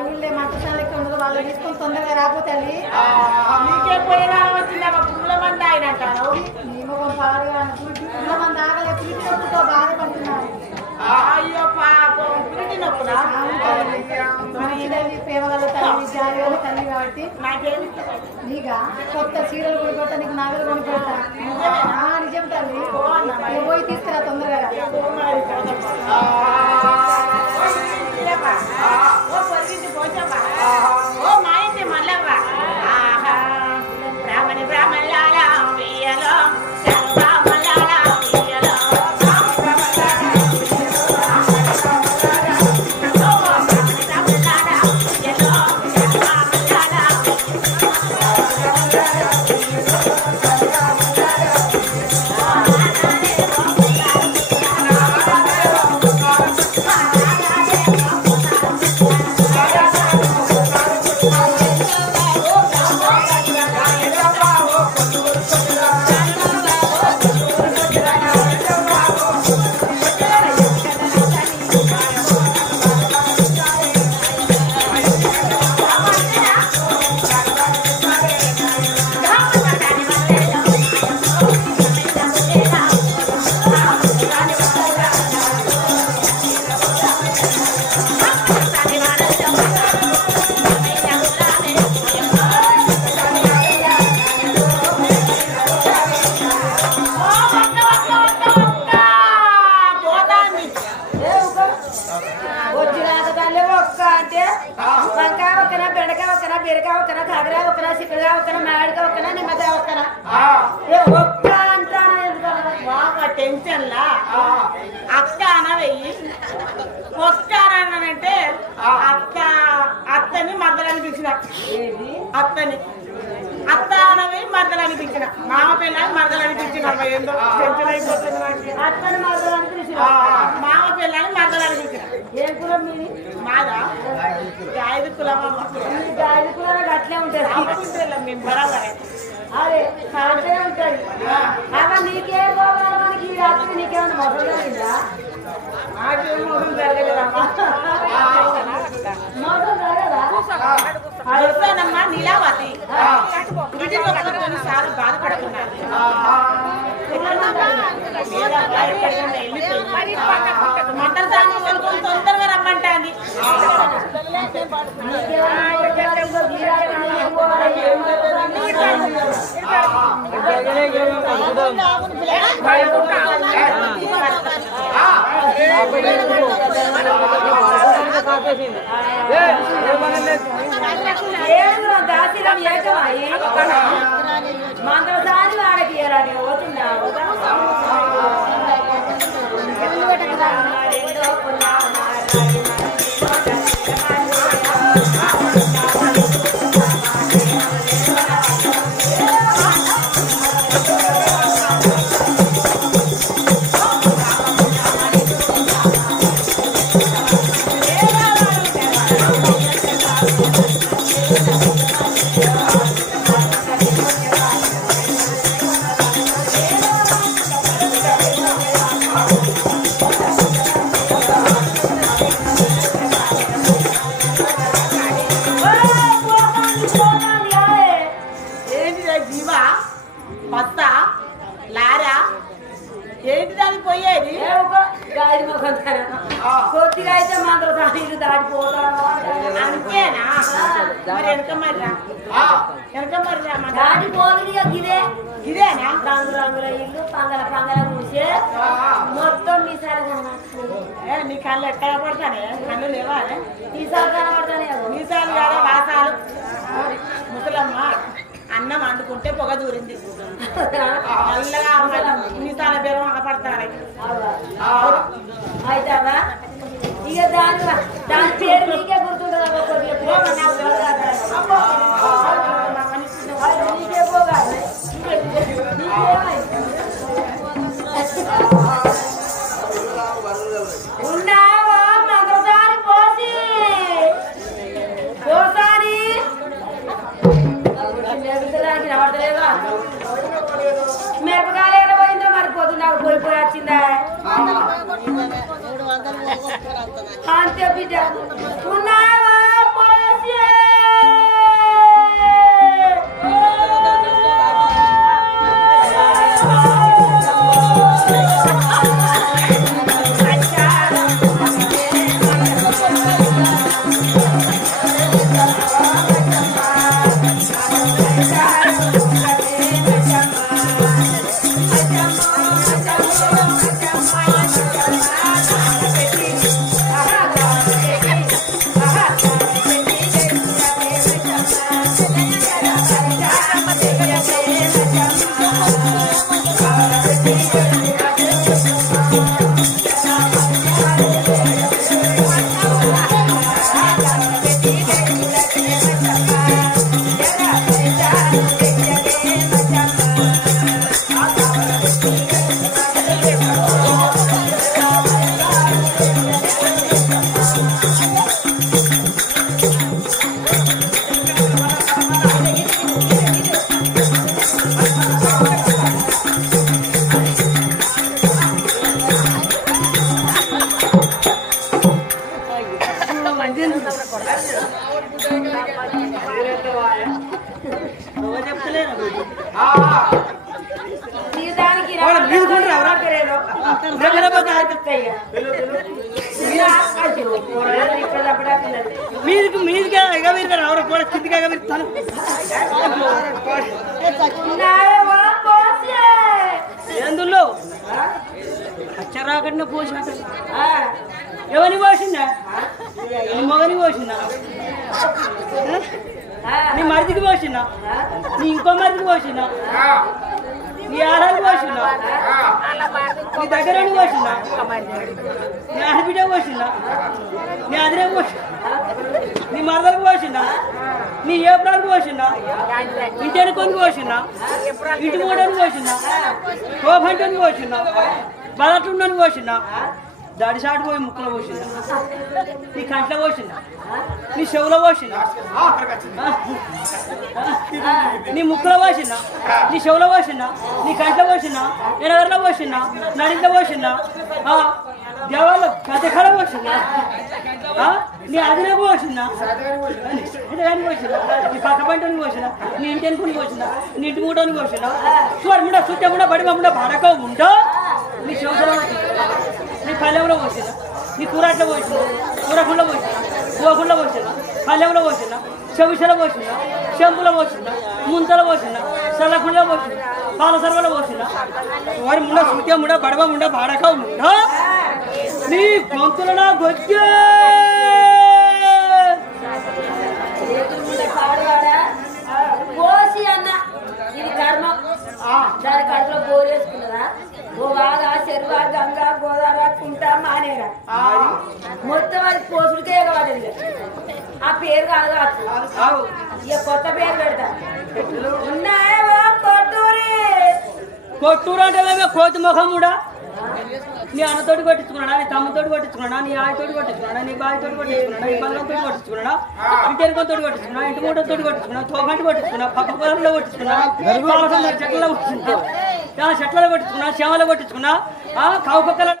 ఊళ్ళే మంటశాలకి ఉండదు వాళ్ళు తీసుకొని తొందరగా రాకపోతే నీకే పోయినా వచ్చిందా పుల్ల మంది ఆయన అంటారు మేము పాడుగా పుల్ల మంది ఆగలే పులిపినప్పుతో బాధపడుతున్నారు అయ్యో పాపం పులిటి నొప్పులా ప్రేమగల తల్లి జాలిగల తల్లి కాబట్టి నాకేమి నీగా కొత్త చీరలు కొనుక్కోతా నీకు నగలు కొనుక్కోతా నిజం తల్లి పోయి తీసుకురా తొందరగా ఓ మా ఇంటి మల్లవ్వ బ్రాహ్మణి బ్రాహ్మణులారా వెయ్యలో బ్రాహ్మణులారా వెయ్యలో టెన్షన్లా అక్క అనవెయ్యి ఒక్క అనంటే అత్తని మర్దలని పిలిచిన అత్త అనవి మర్దలని పిలిచిన మామ పిల్లని మర్దలని పిలిచిన ఏందో టెన్షన్ అయిపోతుంది అత్తని మరదలని పిలిచిన మామ పిల్లని మర్దలని పిలిచిన ఏం కులం మీది మాదా 5 కులం 5 కులాలకు అట్లే ఉంటుంది మేము బరాబరే అదే అట్లే ఉంటుంది అలా నీకే పోవాలి మనకి రాత్రి నీకేమన్నా మొదలు జరిగిందా నాకేం మోసం జరగలేదమ్మా మొదలు జరగదా చూస్తానమ్మా నీలావతి కొన్నిసార్లు బాధపడుతున్నారు మంటలు తొందరగా రమ్మంటాంది దాసిలం ఏకమాయి మంత్రసారి వాడకి పోతున్నావు కొద్దిగా అయితే మాత్రం నీళ్ళు దాటిపోతాను అంతేనా మరి వెనక మరి దాటిపోతుంది గిదే ఇదేనా రంగు రంగుల ఇల్లు పంగల పంగల కూర్చే మొత్తం మీసాలు నీ కళ్ళు ఎక్కడ పడతానే కళ్ళు లేవా మీసాలు కనబడతానే మీసాలు కాదా వాసాలు ముసలమ్మ అన్నం వండుకుంటే పొగ దూరింది నల్లగా మీసాల బెరం ఆపడతారు అయితావా ఇక దాని పేరు నీకే గుర్తుంటుందా నీకే పోగాలి ఉన్నావా మంగళసారి పోసి పోసారి మిరపకాయలు ఎలా పోయిందో మరి పోతున్నావు పోయిపోయి వచ్చిందా అంతే బిడ్డ ఉన్నావా మీదికి మీదిగా ఎగవిరిగా రావడం కూడా కిందికి ఎగవిరుతాను ఎందులో అచ్చరాకడిన పోసినట్టు ఎవరిని పోసిందా నీ మగని పోసిందా నీ మరిదికి పోసినా నీ ఇంకో మరిదికి పోసినా నీ ఆహారం పోసినా నీ దగ్గర పోసినా నీ ఆడబిడ్డ పోసినా నీ అదిరే పోసినా నీ మరదలకు పోసినా నీ ఏప్రానికి పోసినా ఇంటి కొని పోసినా ఇంటి మూడని పోసినా కోపంటని పోసినా బలట్లుండని పోసినా దాడి సాటు పోయి ముక్కలో పోసిందా నీ కంట్లో పోసిందా నీ చెవులో పోసిందా నీ ముక్కలో పోసిందా నీ చెవులో పోసిందా నీ కంట్లో పోసిందా ఎనగరలో పోసిందా నడింట్లో పోసిందా దేవాళ్ళు గద్దెకాడ పోసిందా నీ అదిరే పోసిందా కానీ పోసిందా నీ పక్క పంటని పోసిందా నీ ఇంటి అనుకుని పోసిందా నీ ఇంటి మూటని పోసిందా చూడకుండా చుట్టకుండా బడి మమ్మడా బాడక ఉండో నీ చెవులో నీ పల్లెంలో పోసినా నీ కూరాట్లో పోసినా కూరకుండా పోసినా గోకుండా పోసినా పల్లెంలో పోసినా చెవిసలో పోసినా చెంపులో పోసినా ముంతలో పోసినా చల్లకుండా పోసినా పాలసర్వలో పోసినా వారి ముండ సూట్య ముండ బడవ ముండ బాడక ముండ నీ గొంతుల నా గొజ్జే పోసి అన్న ఇది కర్మ దాని కడుపులో బోరేసుకున్నదా ఓ వాగా చెరువా గంగా గోదావరి కుంట మానేరా మొత్తం అది పోసుడికే ఎగబడ్డది ఆ పేరు కాదు ఇక కొత్త పేరు పెడతా ఉన్నాయో కొట్టూరి కొట్టూరు అంటే కోతి ముఖం కూడా నీ అన్నతోటి కొట్టించుకున్నాడా నీ తమ్ముతోటి కొట్టించుకున్నాడా నీ ఆయతోటి కొట్టించుకున్నాడా నీ బావితోటి కొట్టించుకున్నాడా నీ బలంతో కొట్టించుకున్నాడా ఇంటి ఎరుకతో కొట్టించుకున్నా ఇంటి మూటతో కొట్టించుకున్నా తోకంటి కొట్టించుకున్నా పక్క పొలంలో కొట్టించుకున్నా చెట్లలో కొట్టించుకున్నా చెట్లలో కొట్టించుకున్నా చేమలో కొట్టించుకున్నా కావు పక్కల